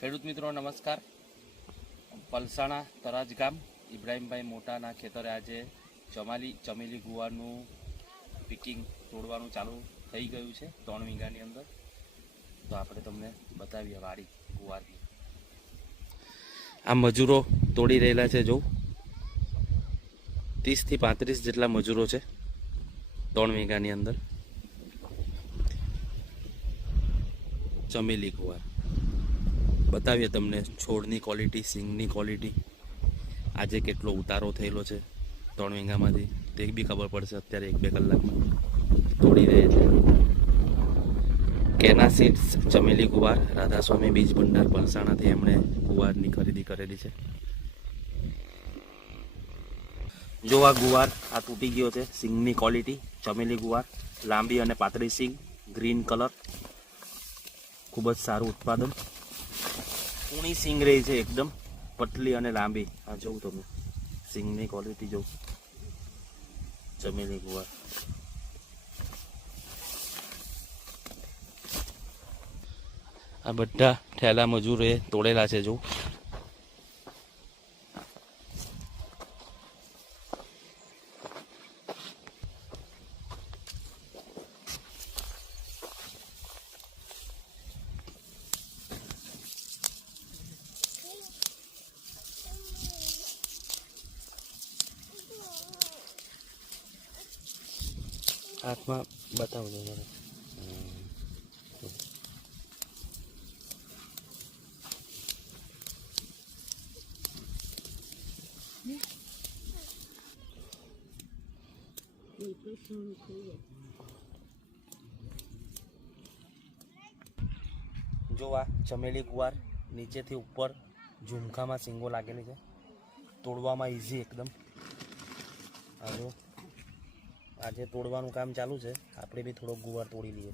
ખેડૂત મિત્રો, નમસ્કાર. પલસાણા તરાજ ગામ, ઇબ્રાહીમભાઈ મોટાના ખેતરે આજે ચમાલી ચમેલી ગુવારનું પિકિંગ તોડવાનું ચાલુ થઈ ગયું છે, ત્રણ વીઘાની અંદર. તો આપણે તમને બતાવીએ વાડી ગુવારની. આ મજૂરો તોડી રહેલા છે, જોઉં. ત્રીસથી પાંત્રીસ જેટલા મજૂરો છે, ત્રણ વીઘાની અંદર. ચમેલી ગુવાર. બતાવીએ તમને છોડની ક્વોલિટી સિંગની ક્વોલિટી આજે કેટલો ઉતારો થયેલો છે ત્રણ વીંગામાંથી, તે બી ખબર પડશે અત્યારે એક બે કલાકમાં. તોડી રહે છે. કેના સીડ્સ ચમેલી ગુવાર, રાધાસ્વામી બીજ ભંડાર, પલસાણાથી એમણે ગુવારની ખરીદી કરેલી છે. જો આ ગુવાર આ તૂટી ગયો છે, સિંગની ક્વોલિટી ચમેલી ગુવાર, લાંબી અને પાતળી સિંગ, ગ્રીન કલર. ખૂબ જ સારું ઉત્પાદન. ઊણી સિંગ રહી છે એકદમ પતલી અને લાંબી. આ જોઉં તમે. સિંગની ક્વોલિટી જોઉં. ચમેલી ગુવાર આ બધા ઠેલા મજૂરે તોડેલા છે જો હાથમાં બતાવજો જરા જો આ ચમેલી ગુવાર નીચેથી ઉપર ઝુમખામાં સિંગો લાગેલી છે. તોડવામાં ઇઝી એકદમ. આ જો. આજે તોડવાનું કામ ચાલુ છે. આપણે બી થોડોક ગુવાર તોડી લઈએ.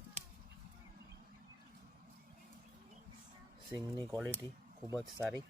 સિંગની ક્વોલિટી ખૂબ જ સારી.